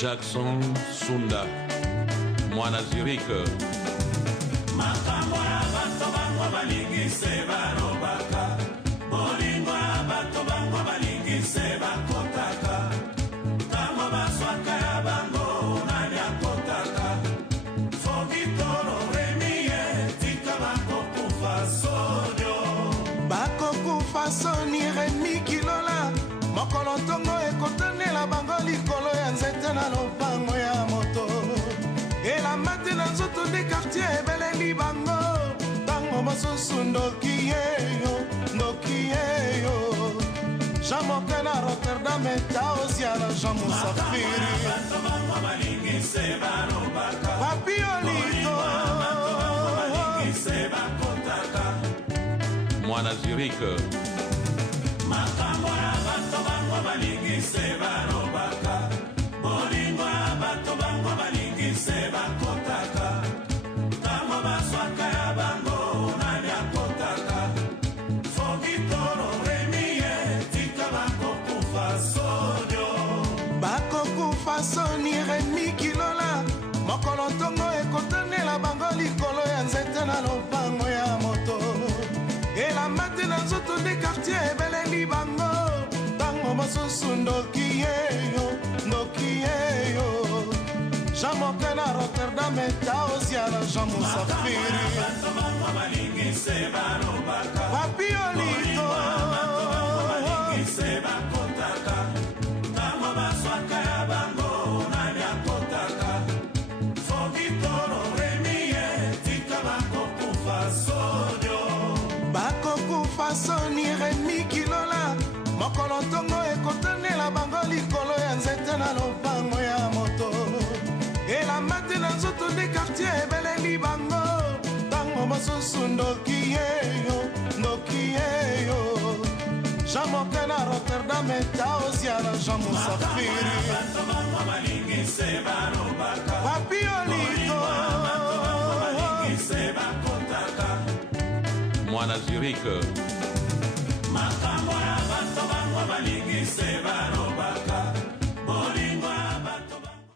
Jackson Sunda, Mwana Zirike. Makamwa bato bango balingi se barobaka, bolingwa bato bango balingi se bakotaka, tango baswaka ya bango nani akotaka, Fogitoro remie tika bakokufa sonyo, bakokufa soni remi kilola, mokolo ntongo ekotanela bango likolo ya nzete na lopango ya moto. Et la matin dans tout des quartiers beleli bango tango mosusu ndokiyeyo jamoke na Rotterdam etaosia na jambo safiri bato bango balingi se barobaka papiolino bato bango balingi se bakotaka Mwana Zirike. makamwa bato bango balingi se barobaka bolingwa bato bango balingi se bakotaka tango baswaka ya bango nani akotaka Fogitoro remie tika bakokufa sonyo bakokufa soni remi kilola mokolo ntongo ekotanela bango likolo ya nzete na lopango ya moto elamate na nzoto de quartier ebeleli bango tango mosusu ndokiyeyo jamoke na Rotterdam etaosia na jambo safiri bato bango balingi se barobaka papiolino bato bango balingi se bakotaka tango baswaka ya bango nani akotaka Fogitoro remie tika bakokufa sonyo bakokufa soni remi kilola mokolo ntongo ekotanela bango likolo ya nzete na lopango ya moto elamate na nzoto de quartier ebeleli bango tango mosusu ndokiyeyo jamoke na Rotterdam etaosia na jambo safiri bato bango balingi se barobaka papiolino bato bango balingi se bakotaka Mwana Zirike. makamwa bato bango balingi se barobaka bolingwa bato bango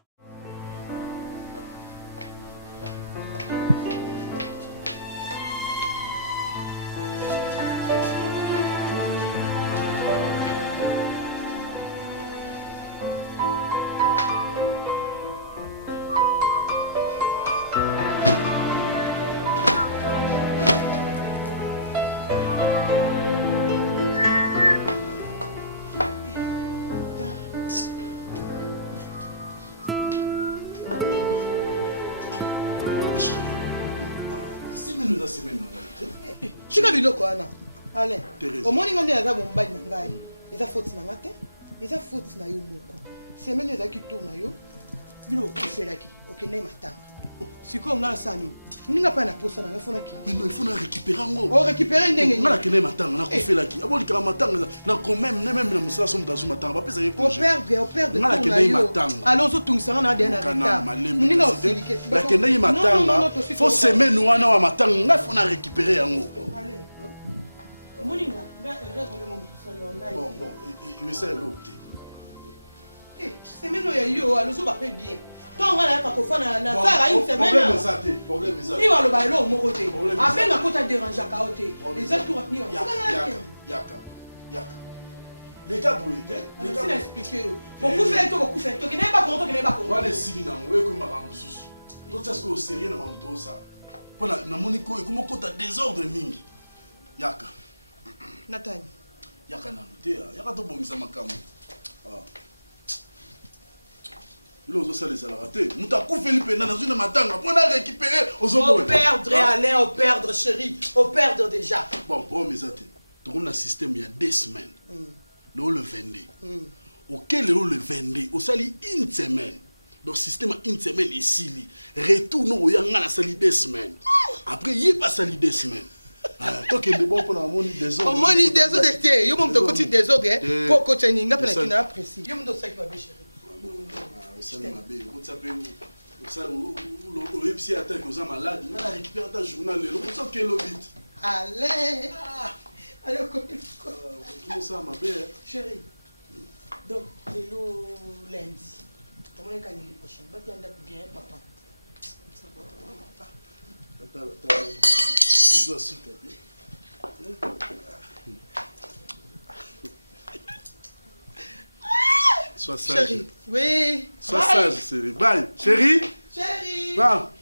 Chika biloko ana. Allez. Au moins ngande za bomba na ngai. Eza faute na ngate. Eza faute na yo moko. Semaine za ki tourna yo. Bilo kofelaki. Okene matanga. Siko ngala sani. Ninga pa na posa na ngafona ki. Mais non, il faut récupérer ngo. O récupérer ndenge. Ngala kene matanga na kofelaki. Aboli kala matanga na quand même même na musala somme dans matanga. Ba pesa ye congé. Au père de ngala kene matanga. Alors tungisa na dia na retard. Ninga osilike. La kene matanga. Faut semaine wana wa matanga. Nga faut na récupérer yango. Bon, il me sert l'eau. C'est maintenant yo, alors ça va pas bien. Tant on a pas qu'on fait na ça une semaine. Problème ça. Ni walo ba lo mo côté. Après na kota déranger ka côté. Les autres tour ni. Yaka. Les cas pour été, les cas expliquer. Beaucoup fait to qui n'est pas content qui n'est pas content. Wale sili na ngwe ko makambo susu. Tout ça ce que sérieux na mamuto ça. Pona na moniko e comme kota désordre mingi. Yaka. Nathan. Yaka na noté, yaka to bongisa makambo. Ah. Là, ça les a ratés. Nous t'avons fait le pénal dans une matanga. On a récupéré aux Au hommes. perdre, Alain, au perdre, chérie. Au perdre déjà. Bon, pour mes athées, on a un système il y a 2 semaines. Le 22. Auquel le 22, au sali une semaine. Donc, système une semaine ici. Retourne au yang la sali 2 semaines. Après, il n'y a pas sali 2 semaines. Tant qu'il est bon pour la monnaie des autres. La monnaie des autres, c'est. Il y a un côté des autres. Pour que tu aies une appel qui n'a pas précis. Il y a un autre qui va bien, chérie. Ça si à terre que vous malade, on a récupéré ta journal, on sent qu'elle vite. Allez, allez, Comment ça, ma belle? Chérie, donc, c'est le lundi. Comment est-ce qu'il est prochain? Va t'y aller bien, papa. Bisous à ce Sois sage. Chérie, oui. Sois sage, chérie. Bye. Chérie. Chérie. Va.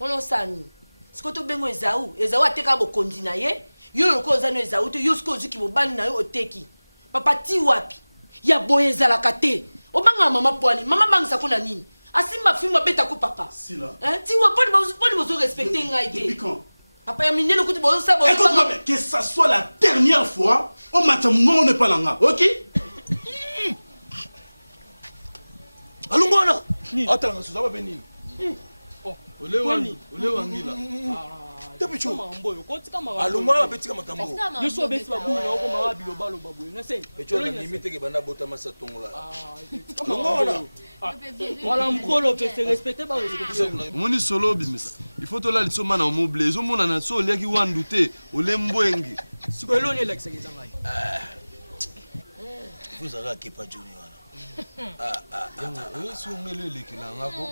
On sani. Ce que tu bengo Esaou, Esaou a teka bokondi na ye. Yo loko ozano Esaou te yo sko zuki mobali na yo oteki. Papa ti wapi? Ya boye zalaka te. Obanga mama poani, mama bangisa ko na nini? Asimba fimba beta ko papa. Si là. Hein? Ti wa poni bozo respecter ngai te. Depuis quand? Papa ya minene ko ti bozo sa bozo. Écoute-moi, que ça soit la dernière fois, on m'a dit on n'est pas là. OK? Allons là. Attends, ça va venir. Ole wangila. Tapicho. Allons là petit makambo. Yeso besi babu na oko mawa bilobalo babu. Na sen. Echo na limite ke bana bota masa tongola. Allons là. Voilà mkolo pe se respecter ba respecter. Moni solo bimisa. Il faut to la lisoma na moble. Ezo mona na so leki wandu te. Ole mbwengi. Siko eloni like sekeza ngai. Vous avez qui pas Johnny wana. Si on est les kilangako,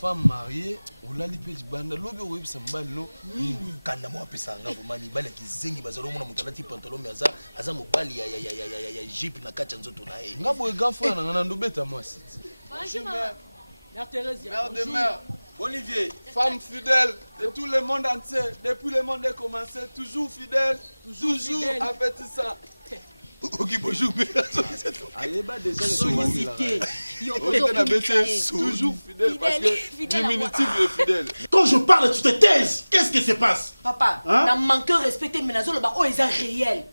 femme mariée, on l'a li petit banda, lobe web sambalo. Kanda mo apesa ngavo mani bale kizengi bazalo mona mutala ti pantalon mais aza mobali ya jeep na kacha nzoto na ye. Ngabo egafo na ngana ndobeta moi site. Mère Thérèse. Mère de mère, Olivier, femme fidèle de tout le monde entier, depuis le monde a commencé, toujours fidèle, toujours appétissant. Ok, bonjour. Ayeba déjà sollicité. Toujours fidèle parce que diminutif est fidèle. Quand je parle, tu te taises. Qu'est-ce qui se passe? Papa, hein? na manque respecter menazo le ba o eza réel.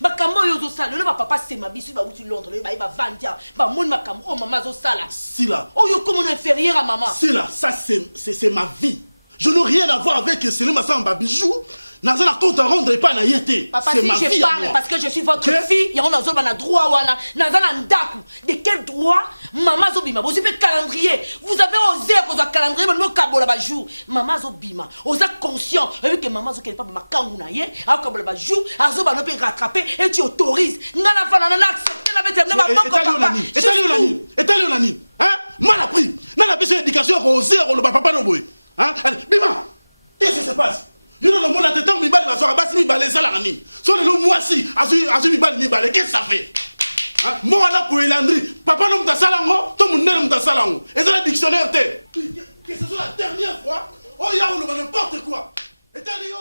Makambo yo zo sala, le ba papa c'est ma bisu ba uti Londres, le ba iba vandia, ba mon makambo o mama zo sala. Si là. Oh yo comme on inférieur à maman. Si là, ça c'est ma vie. Je n'ai rien à voir avec Céline Massamba Bijou. Naza na compte à rendre pas na yété. Papa, c'est si ma je vie parle parce que je suis votre fille, y a on a droit wana, naza na ndaku. De quel droit maman zo bima, vous fait calendrier. Vous avez osé cause calendrier mais no kabola ba jour. Maman zo bima, osa conscient avec que maman zo qu'elle pas makamou na ye, a kabola ba jour, azo ba no peut rattraper et tu autorises. Ngana fa na accepter la bête na ba moko papa. Étalé Nani. Hein? Mal appris. Nana besoin d'éducation ko oser ko le papa no boy. Hein? Bima. Qu'est-ce qui se passe? You know, le monde a été temps, Mibale va se rabattre, Mibale, ça l'a mis. Sur le mois ci, Azu Mibale, Mibale, qu'est-ce que ça fait? Moi, là, pour Elandri, papa, nous, t'as salango, tout le monde, nous, t'as salango. Et c'est le dictionnaire, que ce soit la dernière fois, oh, y'a, on ne n'importe quoi. Et t'as dit,